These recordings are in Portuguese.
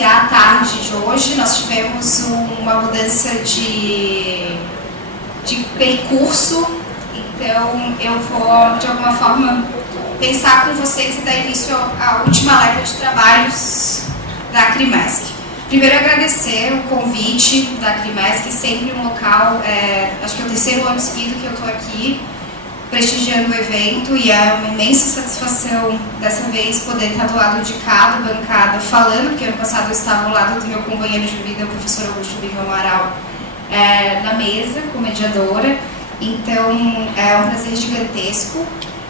iniciar a tarde de hoje. Nós tivemos uma mudança de percurso, então eu vou, de alguma forma, pensar com vocês e dar início à última leva de trabalhos da Crimesc. Primeiro, agradecer o convite da Crimesc, sempre um local, acho que é o terceiro ano seguido que eu estou aqui, prestigiando o evento, e é uma imensa satisfação, dessa vez, poder estar do lado de cá, da bancada, falando, porque ano passado eu estava ao lado do meu companheiro de vida, o professor Augusto Binho Amaral, na mesa, como mediadora. Então, é um prazer gigantesco,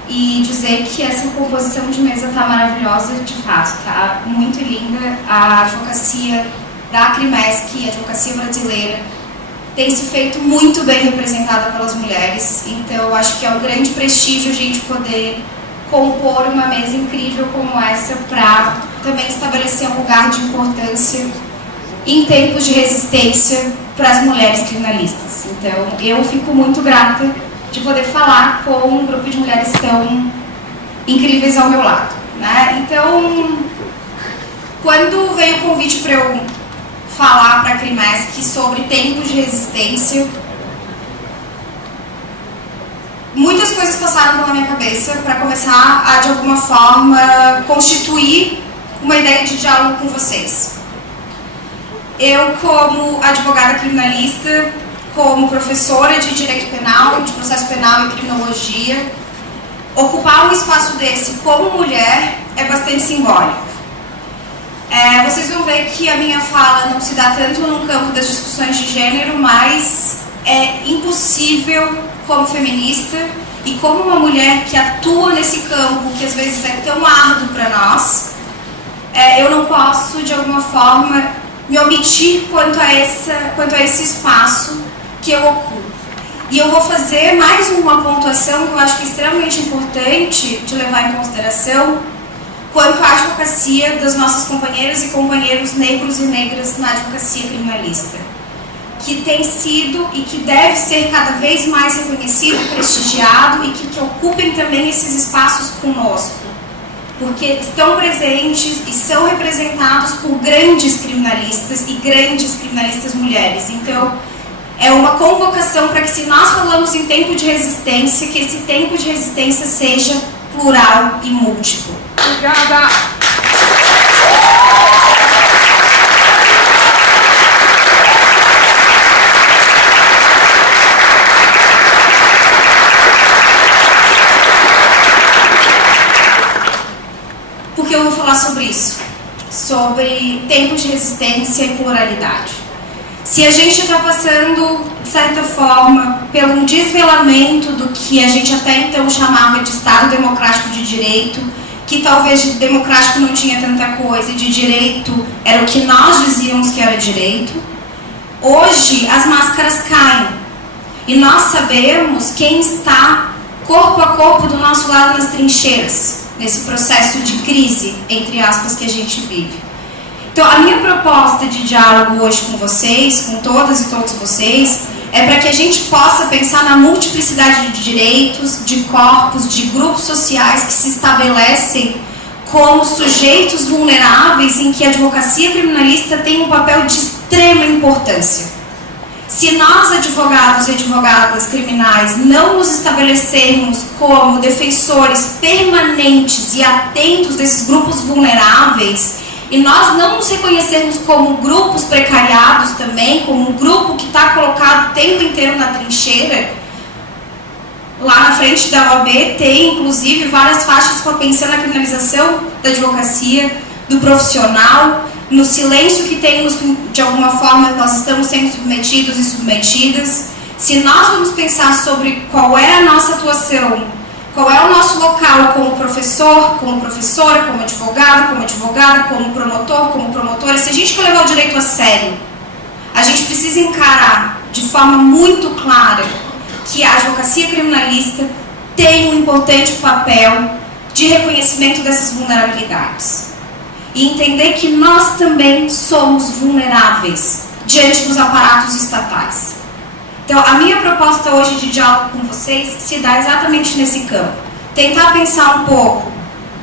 e dizer que essa composição de mesa está maravilhosa, de fato, está muito linda. A advocacia da Crimesc, a advocacia brasileira, tem se feito muito bem representada pelas mulheres, então acho que é um grande prestígio a gente poder compor uma mesa incrível como essa para também estabelecer um lugar de importância em tempos de resistência para as mulheres criminalistas. Então eu fico muito grata de poder falar com um grupo de mulheres tão incríveis ao meu lado, né? Então, quando veio o convite para eu falar para a Crimesc sobre tempos de resistência, muitas coisas passaram pela minha cabeça para começar a, de alguma forma, constituir uma ideia de diálogo com vocês. Eu, como advogada criminalista, como professora de Direito Penal, de Processo Penal e Criminologia, ocupar um espaço desse como mulher é bastante simbólico. Vocês vão ver que a minha fala não se dá tanto no campo das discussões de gênero, mas é impossível, como feminista e como uma mulher que atua nesse campo, que às vezes é tão árduo para nós, eu não posso, de alguma forma, me omitir quanto a esse espaço que eu ocupo. E eu vou fazer mais uma pontuação que eu acho que é extremamente importante de levar em consideração quanto à advocacia das nossas companheiras e companheiros negros e negras na advocacia criminalista, que tem sido e que deve ser cada vez mais reconhecido, prestigiado, e que ocupem também esses espaços conosco, porque estão presentes e são representados por grandes criminalistas e grandes criminalistas mulheres. Então, é uma convocação para que, se nós falamos em tempo de resistência, que esse tempo de resistência seja plural e múltiplo. Obrigada! Por que eu vou falar sobre isso? Sobre tempos de resistência e pluralidade. Se a gente está passando, de certa forma, pelo um desvelamento do que a gente até então chamava de Estado Democrático de Direito, que talvez de democrático não tinha tanta coisa, e de direito era o que nós dizíamos que era direito, hoje as máscaras caem. E nós sabemos quem está corpo a corpo do nosso lado nas trincheiras, nesse processo de crise, entre aspas, que a gente vive. Então, a minha proposta de diálogo hoje com vocês, com todas e todos vocês, é para que a gente possa pensar na multiplicidade de direitos, de corpos, de grupos sociais que se estabelecem como sujeitos vulneráveis em que a advocacia criminalista tem um papel de extrema importância. Se nós, advogados e advogadas criminais, não nos estabelecermos como defensores permanentes e atentos desses grupos vulneráveis, e nós não nos reconhecermos como grupos precariados também, como um grupo que está colocado o tempo inteiro na trincheira, lá na frente da OAB tem, inclusive, várias faixas pensando na criminalização da advocacia, do profissional, no silêncio que temos, de alguma forma, nós estamos sendo submetidos e submetidas. Se nós vamos pensar sobre qual é a nossa atuação, qual é o nosso local como professor, como professora, como advogado, como advogada, como promotor, como promotora, se a gente quer levar o direito a sério, a gente precisa encarar de forma muito clara que a advocacia criminalista tem um importante papel de reconhecimento dessas vulnerabilidades. E entender que nós também somos vulneráveis diante dos aparatos estatais. Então, a minha proposta hoje de diálogo com vocês se dá exatamente nesse campo. Tentar pensar um pouco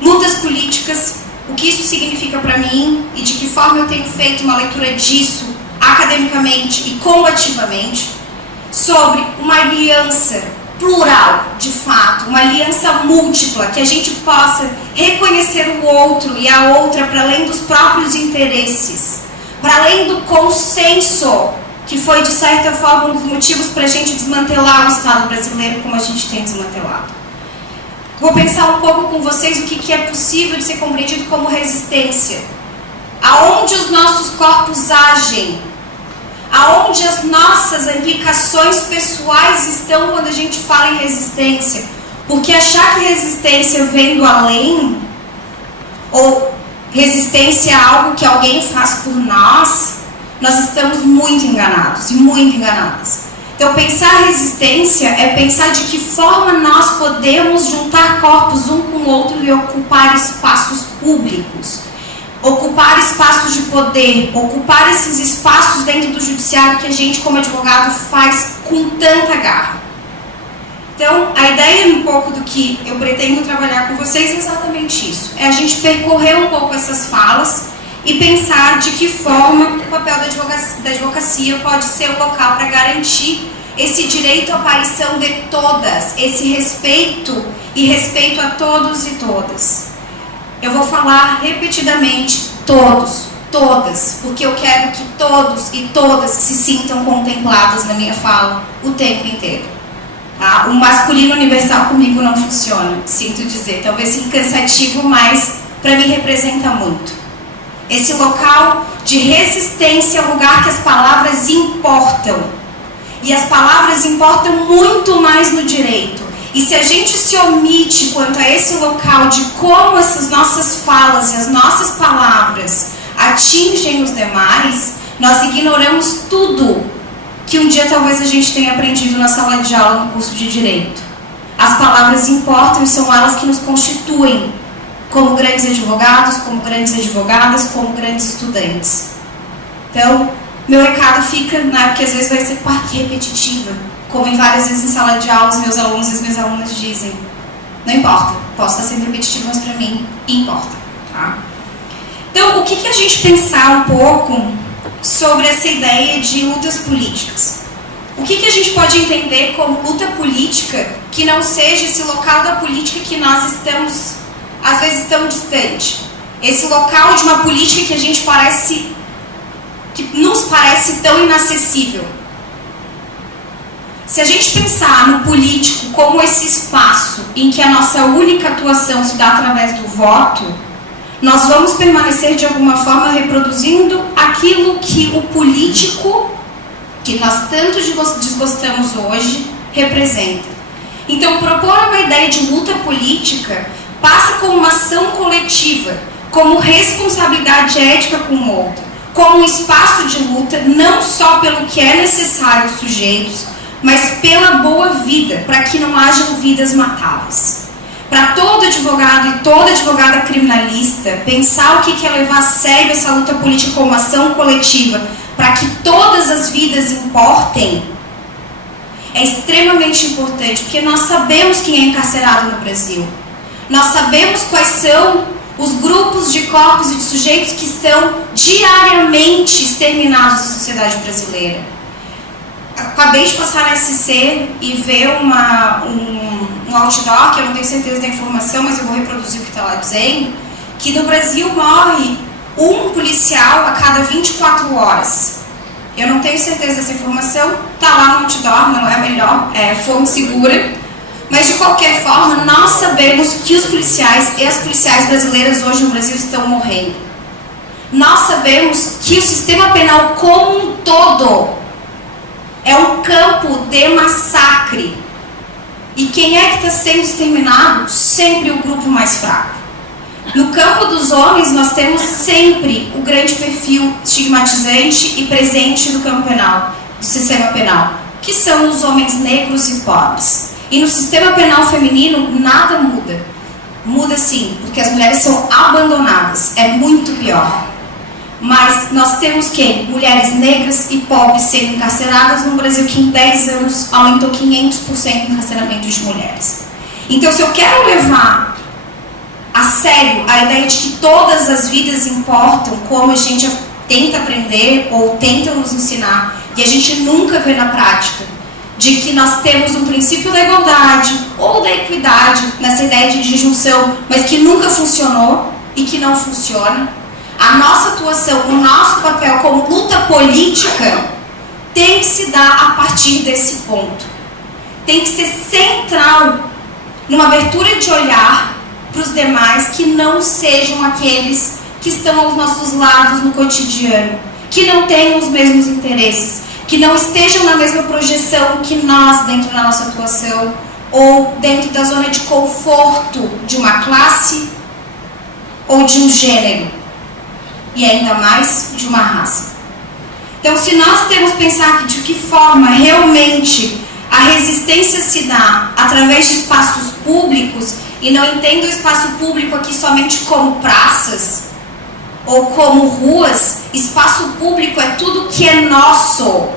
lutas políticas o que isso significa para mim e de que forma eu tenho feito uma leitura disso academicamente e combativamente, sobre uma aliança plural, de fato, uma aliança múltipla, que a gente possa reconhecer o outro e a outra para além dos próprios interesses, para além do consenso, que foi, de certa forma, um dos motivos para a gente desmantelar o Estado brasileiro como a gente tem desmantelado. Vou pensar um pouco com vocês o que é possível de ser compreendido como resistência. Aonde os nossos corpos agem, aonde as nossas implicações pessoais estão quando a gente fala em resistência. Porque achar que resistência vem do além, ou resistência a algo que alguém faz por nós estamos muito enganados e muito enganadas. Então, pensar resistência é pensar de que forma nós podemos juntar corpos um com o outro e ocupar espaços públicos, ocupar espaços de poder, ocupar esses espaços dentro do judiciário que a gente, como advogado, faz com tanta garra. Então, a ideia um pouco do que eu pretendo trabalhar com vocês é exatamente isso. É a gente percorrer um pouco essas falas e pensar de que forma o papel da advocacia pode ser o local para garantir esse direito à aparição de todas, esse respeito e respeito a todos e todas. Eu vou falar repetidamente todos, todas, porque eu quero que todos e todas se sintam contempladas na minha fala o tempo inteiro. Tá? O masculino universal comigo não funciona, sinto dizer. Talvez seja cansativo, mas para mim representa muito. Esse local de resistência é o lugar que as palavras importam. E as palavras importam muito mais no direito. E se a gente se omite quanto a esse local de como essas nossas falas e as nossas palavras atingem os demais, nós ignoramos tudo que um dia talvez a gente tenha aprendido na sala de aula no curso de Direito. As palavras importam e são elas que nos constituem como grandes advogados, como grandes advogadas, como grandes estudantes. Então, meu recado fica, porque às vezes vai ser parte repetitiva, como em várias vezes em sala de aula os meus alunos e as minhas alunas dizem. Não importa, posso estar sendo repetitivo, mas para mim importa. Tá? Então, o que a gente pensar um pouco sobre essa ideia de lutas políticas? O que a gente pode entender como luta política que não seja esse local da política que nós estamos, às vezes, tão distante? Esse local de uma política que a gente que nos parece tão inacessível. Se a gente pensar no político como esse espaço em que a nossa única atuação se dá através do voto, nós vamos permanecer de alguma forma reproduzindo aquilo que o político, que nós tanto desgostamos hoje, representa. Então, propor uma ideia de luta política passa como uma ação coletiva, como responsabilidade ética com o outro, como um espaço de luta, não só pelo que é necessário aos sujeitos, mas pela boa vida, para que não hajam vidas matáveis. Para todo advogado e toda advogada criminalista, pensar o que é levar a sério essa luta política como ação coletiva, para que todas as vidas importem, é extremamente importante, porque nós sabemos quem é encarcerado no Brasil. Nós sabemos quais são os grupos de corpos e de sujeitos que são diariamente exterminados da sociedade brasileira. Acabei de passar na SC e ver um outdoor, que eu não tenho certeza da informação, mas eu vou reproduzir o que está lá dizendo, que no Brasil morre um policial a cada 24 horas. Eu não tenho certeza dessa informação, está lá no outdoor, não é a melhor fonte segura, mas de qualquer forma, nós sabemos que os policiais e as policiais brasileiras hoje no Brasil estão morrendo. Nós sabemos que o sistema penal como um todo é um campo de massacre. E quem é que está sendo exterminado? Sempre o grupo mais fraco. No campo dos homens, nós temos sempre o grande perfil estigmatizante e presente do campo penal, do sistema penal, que são os homens negros e pobres. E no sistema penal feminino, nada muda. Muda sim, porque as mulheres são abandonadas. É muito pior. Mas nós temos quem? Mulheres negras e pobres sendo encarceradas no Brasil, que em 10 anos aumentou 500% o encarceramento de mulheres. Então, se eu quero levar a sério a ideia de que todas as vidas importam, como a gente tenta aprender ou tenta nos ensinar, e a gente nunca vê na prática, de que nós temos um princípio da igualdade ou da equidade, nessa ideia de disjunção, mas que nunca funcionou e que não funciona. A nossa atuação, o nosso papel como luta política tem que se dar a partir desse ponto. Tem que ser central numa abertura de olhar para os demais que não sejam aqueles que estão aos nossos lados no cotidiano, que não tenham os mesmos interesses, que não estejam na mesma projeção que nós dentro da nossa atuação ou dentro da zona de conforto de uma classe ou de um gênero e ainda mais de uma raça. Então, se nós temos que pensar de que forma realmente a resistência se dá através de espaços públicos, e não entendo o espaço público aqui somente como praças ou como ruas, espaço público é tudo que é nosso,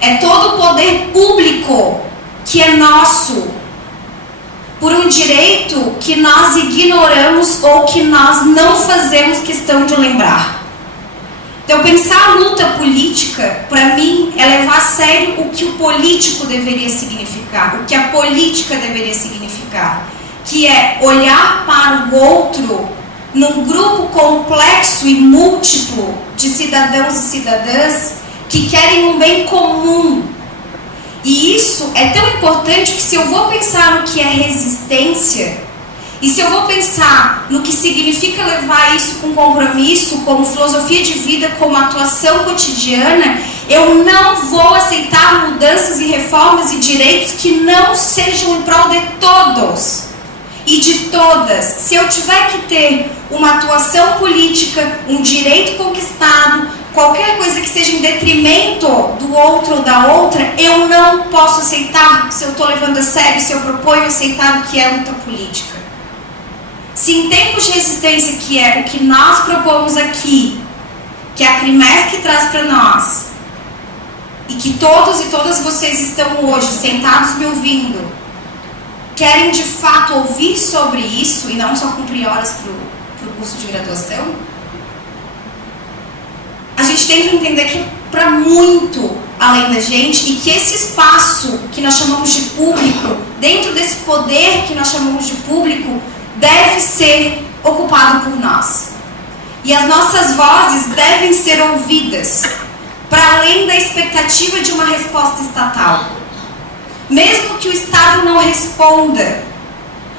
é todo o poder público que é nosso, por um direito que nós ignoramos ou que nós não fazemos questão de lembrar. Então, pensar a luta política, para mim, é levar a sério o que o político deveria significar, o que a política deveria significar, que é olhar para o outro num grupo complexo e múltiplo de cidadãos e cidadãs que querem um bem comum. E isso é tão importante que, se eu vou pensar no que é resistência, e se eu vou pensar no que significa levar isso com compromisso, como filosofia de vida, como atuação cotidiana, eu não vou aceitar mudanças e reformas e direitos que não sejam em prol de todos e de todas. Se eu tiver que ter uma atuação política, um direito conquistado, qualquer coisa que seja em detrimento do outro ou da outra, eu não posso aceitar se eu estou levando a sério, se eu proponho aceitar o que é luta política. Se em tempos de resistência, que é o que nós propomos aqui, que é a Crimesc que traz para nós, e que todos e todas vocês estão hoje sentados me ouvindo, querem de fato ouvir sobre isso e não só cumprir horas para o curso de graduação, a gente tem que entender que é para muito além da gente, e que esse espaço que nós chamamos de público, dentro desse poder que nós chamamos de público, deve ser ocupado por nós. E as nossas vozes devem ser ouvidas, para além da expectativa de uma resposta estatal. Mesmo que o Estado não responda,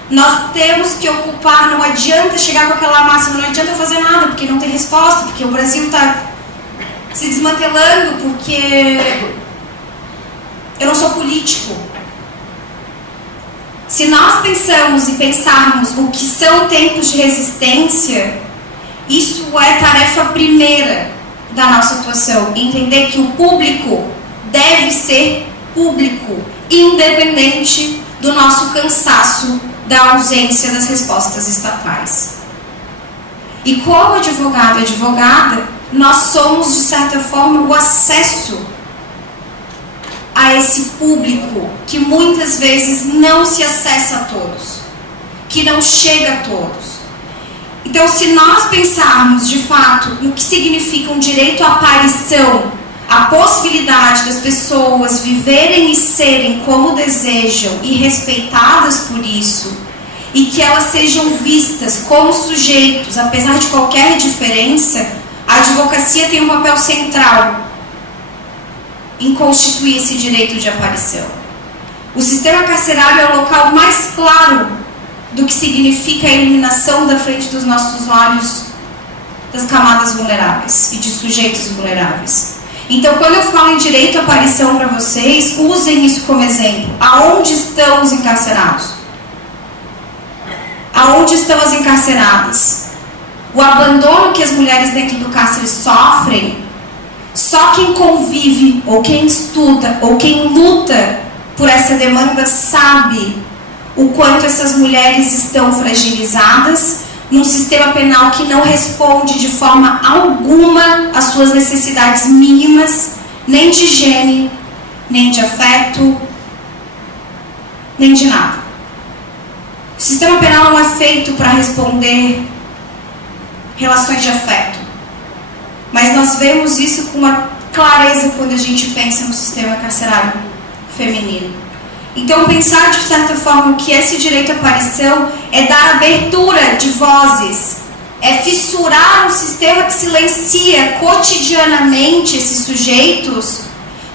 nós temos que ocupar. Não adianta chegar com aquela máxima, não adianta fazer nada, porque não tem resposta, porque o Brasil está se desmantelando, porque eu não sou político. Se nós pensamos e pensarmos o que são tempos de resistência, isso é tarefa primeira da nossa atuação. Entender que o público deve ser público, independente do nosso cansaço da ausência das respostas estatais. E como advogado e advogada, nós somos, de certa forma, o acesso a esse público que muitas vezes não se acessa a todos, que não chega a todos. Então, se nós pensarmos de fato no que significa um direito à aparição, a possibilidade das pessoas viverem e serem como desejam e respeitadas por isso, e que elas sejam vistas como sujeitos, apesar de qualquer diferença, a advocacia tem um papel central em constituir esse direito de aparição. O sistema carcerário é o local mais claro do que significa a eliminação da frente dos nossos olhos das camadas vulneráveis e de sujeitos vulneráveis. Então, quando eu falo em direito à aparição para vocês, usem isso como exemplo. Aonde estão os encarcerados? Aonde estão as encarceradas? O abandono que as mulheres dentro do cárcere sofrem, só quem convive, ou quem estuda, ou quem luta por essa demanda sabe o quanto essas mulheres estão fragilizadas num sistema penal que não responde de forma alguma às suas necessidades mínimas, nem de higiene, nem de afeto, nem de nada. O sistema penal não é feito para responder relações de afeto. Mas nós vemos isso com uma clareza quando a gente pensa no sistema carcerário feminino. Então, pensar de certa forma que esse direito à aparição é dar abertura de vozes, é fissurar um sistema que silencia cotidianamente esses sujeitos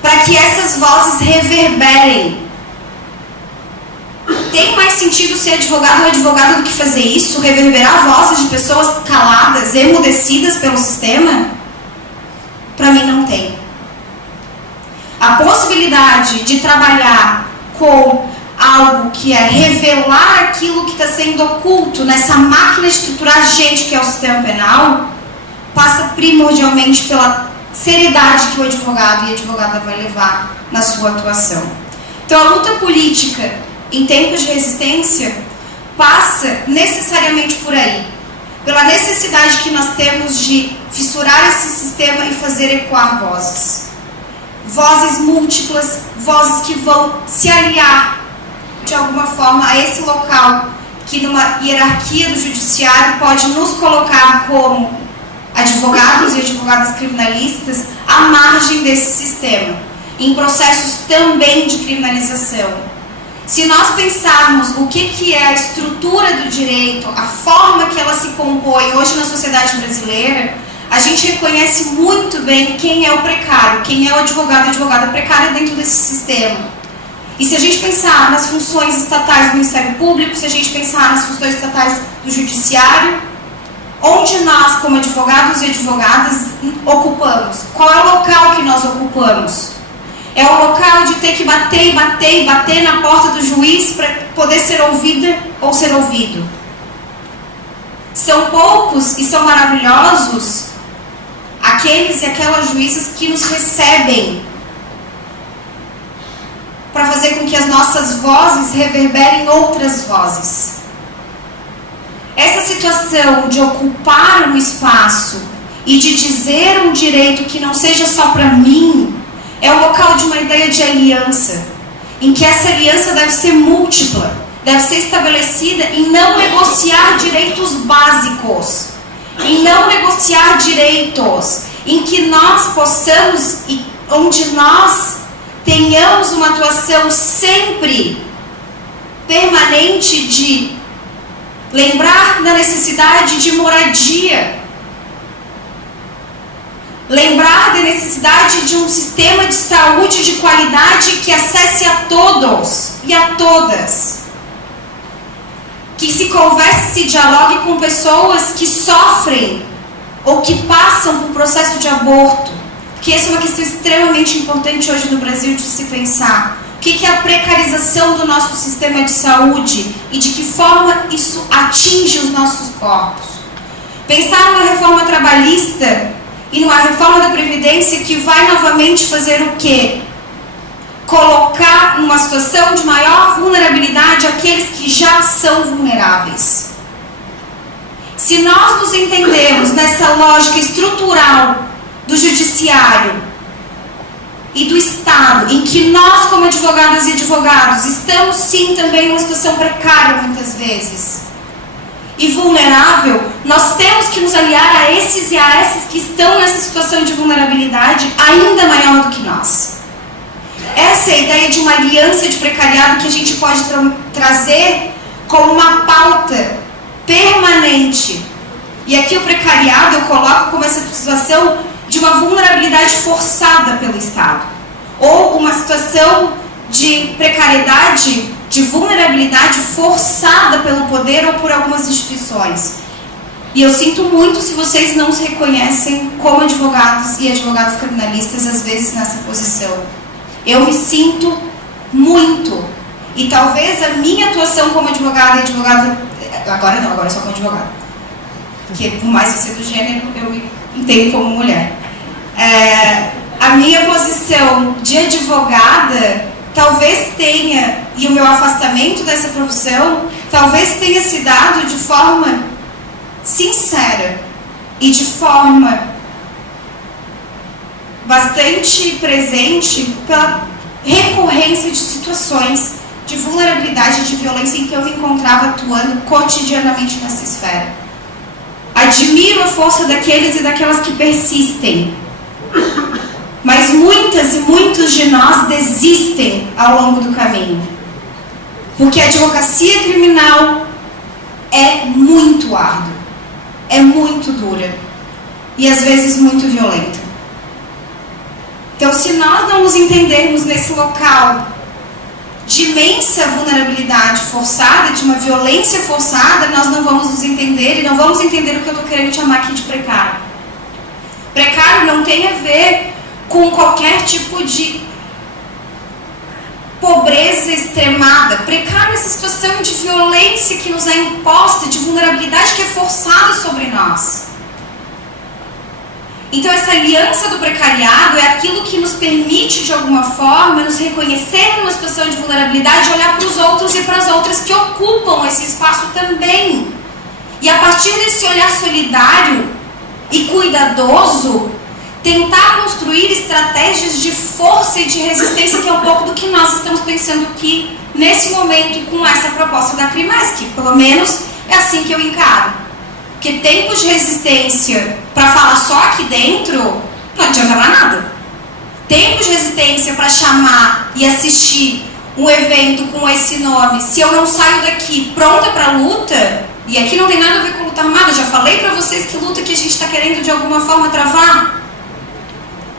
para que essas vozes reverberem. Tem mais sentido ser advogado ou advogada do que fazer isso? Reverberar vozes de pessoas caladas, emudecidas pelo sistema? Para mim não tem. A possibilidade de trabalhar com algo que é revelar aquilo que está sendo oculto nessa máquina de estruturar gente que é o sistema penal, passa primordialmente pela seriedade que o advogado e a advogada vai levar na sua atuação. Então a luta política em tempos de resistência passa necessariamente por aí, pela necessidade que nós temos de fissurar esse sistema e fazer ecoar vozes. Vozes múltiplas, vozes que vão se aliar de alguma forma a esse local que numa hierarquia do judiciário pode nos colocar como advogados e advogadas criminalistas à margem desse sistema, em processos também de criminalização. Se nós pensarmos o que é a estrutura do direito, a forma que ela se compõe hoje na sociedade brasileira, a gente reconhece muito bem quem é o precário, quem é o advogado e advogada precária dentro desse sistema. E se a gente pensar nas funções estatais do Ministério Público, se a gente pensar nas funções estatais do Judiciário, onde nós, como advogados e advogadas, ocupamos? Qual é o local que nós ocupamos? É o local de ter que bater e bater e bater na porta do juiz para poder ser ouvida ou ser ouvido. São poucos e são maravilhosos aqueles e aquelas juízas que nos recebem para fazer com que as nossas vozes reverberem outras vozes. Essa situação de ocupar um espaço e de dizer um direito que não seja só para mim, é o local de uma ideia de aliança, em que essa aliança deve ser múltipla, deve ser estabelecida em não negociar direitos básicos, em não negociar direitos, em que nós possamos, onde nós tenhamos uma atuação sempre permanente de lembrar da necessidade de moradia, lembrar da necessidade de um sistema de saúde de qualidade que acesse a todos e a todas, que se converse, se dialogue com pessoas que sofrem ou que passam por processo de aborto, porque essa é uma questão extremamente importante hoje no Brasil de se pensar. O que é a precarização do nosso sistema de saúde e de que forma isso atinge os nossos corpos. Pensar numa reforma trabalhista e numa reforma da Previdência que vai novamente fazer o quê? Colocar numa situação de maior vulnerabilidade aqueles que já são vulneráveis. Se nós nos entendemos nessa lógica estrutural do judiciário e do Estado, em que nós, como advogadas e advogados, estamos sim também numa situação precária muitas vezes e vulnerável, nós temos que nos aliar a esses e a essas que estão nessa situação de vulnerabilidade ainda maior do que nós. Essa é a ideia de uma aliança de precariado que a gente pode trazer como uma pauta permanente. E aqui o precariado eu coloco como essa situação de uma vulnerabilidade forçada pelo Estado, ou uma situação de precariedade, de vulnerabilidade forçada pelo poder ou por algumas instituições. E eu sinto muito se vocês não se reconhecem como advogados e advogadas criminalistas, às vezes, nessa posição. Eu me sinto muito. E talvez a minha atuação como advogada e advogada... Agora não, agora só como advogada. Porque por mais eu ser do gênero, eu me entendo como mulher. A minha posição de advogada talvez tenha, e o meu afastamento dessa profissão, talvez tenha se dado de forma sincera e de forma bastante presente pela recorrência de situações de vulnerabilidade e de violência em que eu me encontrava atuando cotidianamente nessa esfera. Admiro a força daqueles e daquelas que persistem, mas muitas e muitos de nós desistem ao longo do caminho, porque a advocacia criminal é muito árdua, é muito dura e às vezes muito violenta. Então, se nós não nos entendermos nesse local de imensa vulnerabilidade forçada, de uma violência forçada, nós não vamos nos entender e não vamos entender o que eu estou querendo chamar aqui de precário. Precário não tem a ver com qualquer tipo de pobreza extremada. Precário é essa situação de violência que nos é imposta, de vulnerabilidade que é forçada sobre nós. Então essa aliança do precariado é aquilo que nos permite de alguma forma nos reconhecer numa situação de vulnerabilidade e olhar para os outros e para as outras que ocupam esse espaço também. E a partir desse olhar solidário e cuidadoso, tentar construir estratégias de força e de resistência, que é um pouco do que nós estamos pensando aqui nesse momento com essa proposta da Crimesc, que pelo menos é assim que eu encaro. Porque tempos de resistência para falar só aqui dentro não adianta mais nada. Tempos de resistência para chamar e assistir um evento com esse nome, se eu não saio daqui pronta para a luta, e aqui não tem nada a ver com luta armada, já falei para vocês que luta que a gente está querendo de alguma forma travar.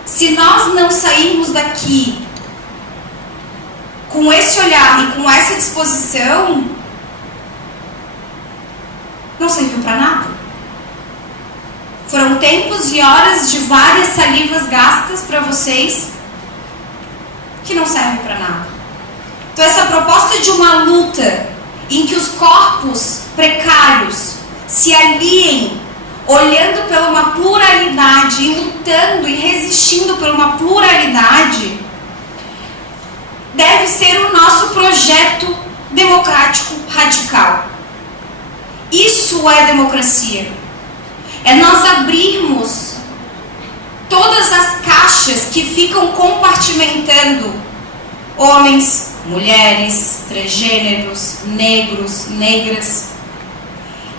Se nós não sairmos daqui com esse olhar e com essa disposição, não serviu para nada. Foram tempos e horas de várias salivas gastas para vocês que não servem para nada. Então essa proposta de uma luta em que os corpos precários se aliem, olhando pela uma pluralidade e lutando e resistindo por uma pluralidade, deve ser o nosso projeto democrático radical. Isso é democracia. É nós abrirmos todas as caixas que ficam compartimentando homens, mulheres, transgêneros, negros, negras,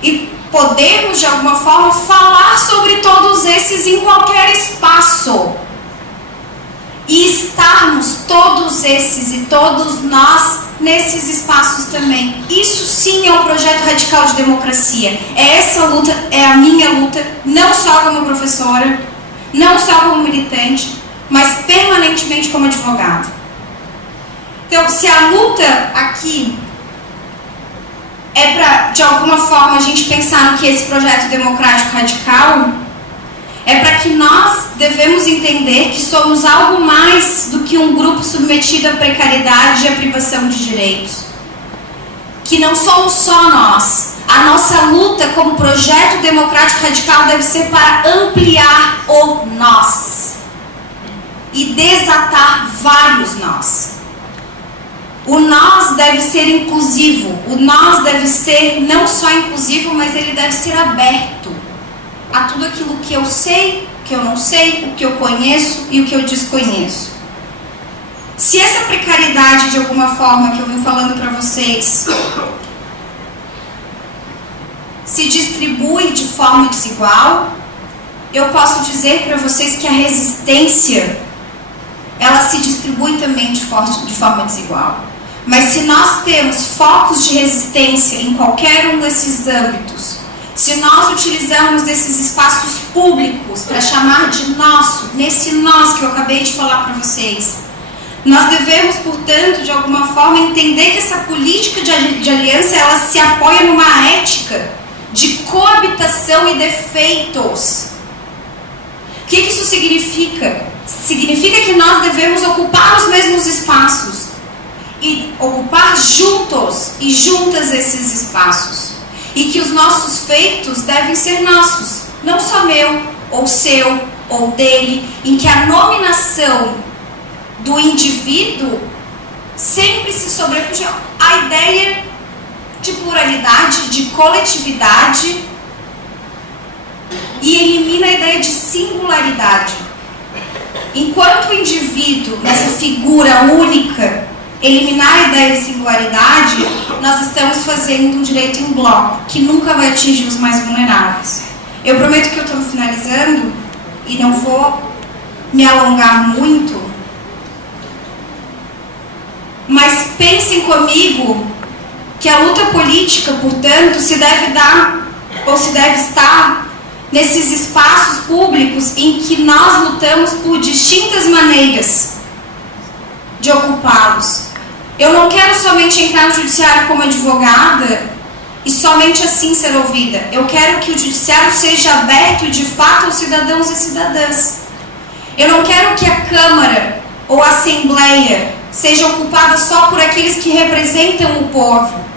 e podermos de alguma forma falar sobre todos esses em qualquer espaço e estarmos todos esses e todos nós nesses espaços também. Isso sim é um projeto radical de democracia. É essa luta, é a minha luta, não só como professora, não só como militante, mas permanentemente como advogada. Então, se a luta aqui é para, de alguma forma, a gente pensar no que é esse projeto democrático radical, é para que nós devemos entender que somos algo mais do que um grupo submetido à precariedade e à privação de direitos. Que não somos só nós. A nossa luta como projeto democrático radical deve ser para ampliar o nós e desatar vários nós. O nós deve ser inclusivo. O nós deve ser não só inclusivo, mas ele deve ser aberto a tudo aquilo que eu sei, que eu não sei, o que eu conheço e o que eu desconheço. Se essa precariedade, de alguma forma, que eu vim falando para vocês, se distribui de forma desigual, eu posso dizer para vocês que a resistência, ela se distribui também de forma desigual. Mas se nós temos focos de resistência em qualquer um desses âmbitos, se nós utilizamos desses espaços públicos para chamar de nosso, nesse nós que eu acabei de falar para vocês, nós devemos, portanto, de alguma forma, entender que essa política de aliança, ela se apoia numa ética de coabitação e defeitos. O que isso significa? Significa que nós devemos ocupar os mesmos espaços e ocupar juntos e juntas esses espaços. E que os nossos feitos devem ser nossos, não só meu, ou seu, ou dele, em que a nominação do indivíduo sempre se sobrepuja à ideia de pluralidade, de coletividade, e elimina a ideia de singularidade. Enquanto o indivíduo, nessa figura única, eliminar a ideia de singularidade, nós estamos fazendo um direito em bloco, que nunca vai atingir os mais vulneráveis. Eu prometo que eu estou finalizando e não vou me alongar muito, mas pensem comigo que a luta política, portanto, se deve dar, ou se deve estar, nesses espaços públicos em que nós lutamos por distintas maneiras de ocupá-los. Eu não quero somente entrar no judiciário como advogada e somente assim ser ouvida. Eu quero que o judiciário seja aberto de fato aos cidadãos e cidadãs. Eu não quero que a Câmara ou a Assembleia seja ocupada só por aqueles que representam o povo.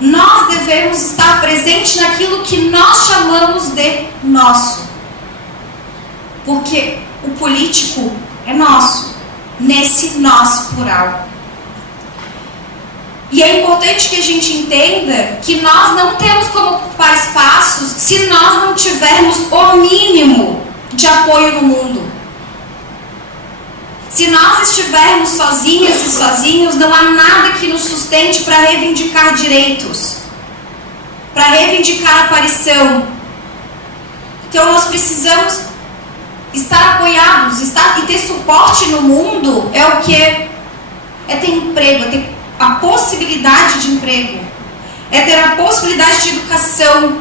Nós devemos estar presentes naquilo que nós chamamos de nosso. Porque o político é nosso, nesse nosso plural. E é importante que a gente entenda que nós não temos como ocupar espaços se nós não tivermos o mínimo de apoio no mundo. Se nós estivermos sozinhas e sozinhos, não há nada que nos sustente para reivindicar direitos, para reivindicar aparição. Então nós precisamos estar apoiados, e ter suporte no mundo é o quê? É ter emprego, é ter a possibilidade de emprego, é ter a possibilidade de educação,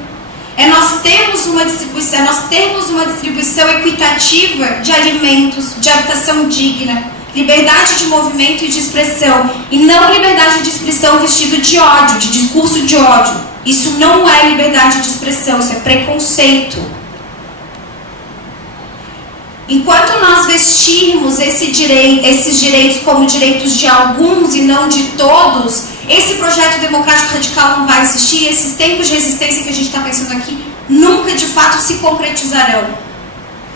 é nós termos uma distribuição equitativa de alimentos, de habitação digna, liberdade de movimento e de expressão, e não liberdade de expressão vestido de ódio, de discurso de ódio. Isso não é liberdade de expressão, isso é preconceito. Enquanto nós vestirmos esses direitos como direitos de alguns e não de todos, esse projeto democrático radical não vai existir, esses tempos de resistência que a gente está pensando aqui nunca de fato se concretizarão.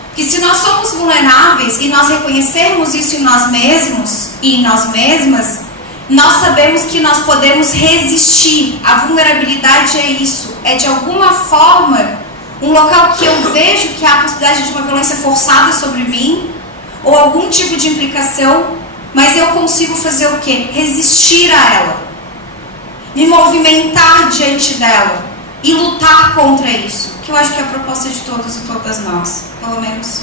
Porque se nós somos vulneráveis e nós reconhecermos isso em nós mesmos e em nós mesmas, nós sabemos que nós podemos resistir. A vulnerabilidade é isso, é de alguma forma um local que eu vejo que há a possibilidade de uma violência forçada sobre mim, ou algum tipo de implicação, mas eu consigo fazer o quê? Resistir a ela, me movimentar diante dela e lutar contra isso, que eu acho que é a proposta de todos e todas nós, pelo menos.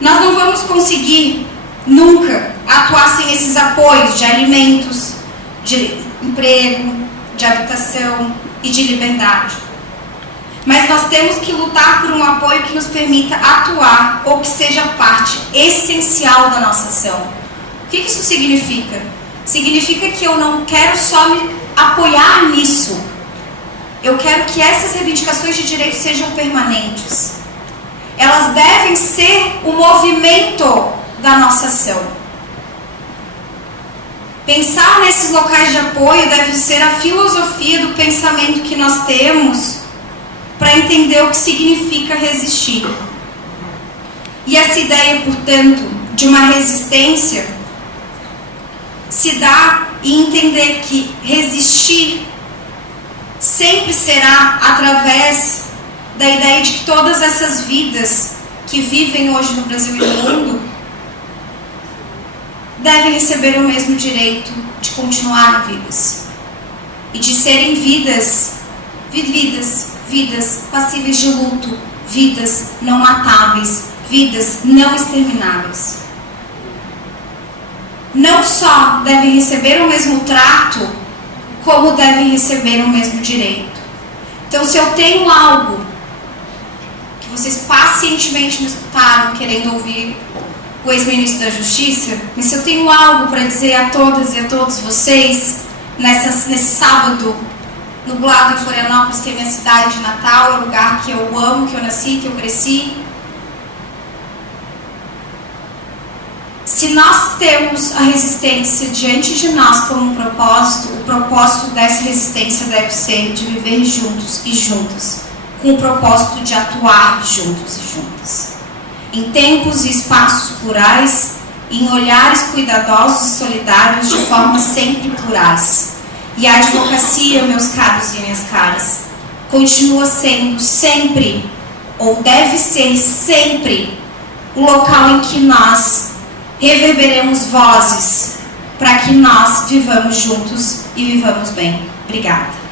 Nós não vamos conseguir nunca atuar sem esses apoios de alimentos, de emprego, de habitação e de liberdade. Mas nós temos que lutar por um apoio que nos permita atuar ou que seja parte essencial da nossa ação. O que isso significa? Significa que eu não quero só me apoiar nisso. Eu quero que essas reivindicações de direitos sejam permanentes. Elas devem ser o movimento da nossa ação. Pensar nesses locais de apoio deve ser a filosofia do pensamento que nós temos para entender o que significa resistir. E essa ideia, portanto, de uma resistência se dá em entender que resistir sempre será através da ideia de que todas essas vidas que vivem hoje no Brasil e no mundo devem receber o mesmo direito de continuar vivas e de serem vidas passíveis de luto, vidas não matáveis, vidas não extermináveis. Não só devem receber o mesmo trato, como devem receber o mesmo direito. Então, se eu tenho algo que vocês pacientemente me escutaram, querendo ouvir o ex-ministro da Justiça, mas se eu tenho algo para dizer a todas e a todos vocês, nesse sábado, nublado em Florianópolis, que é minha cidade de Natal, é o lugar que eu amo, que eu nasci, que eu cresci. Se nós temos a resistência diante de nós como um propósito, o propósito dessa resistência deve ser de viver juntos e juntas, com o propósito de atuar juntos e juntas, em tempos e espaços plurais, em olhares cuidadosos e solidários de forma sempre plurais. E a advocacia, meus caros e minhas caras, continua sendo sempre, ou deve ser sempre, o local em que nós reverberemos vozes que nós vivamos juntos e vivamos bem. Obrigada.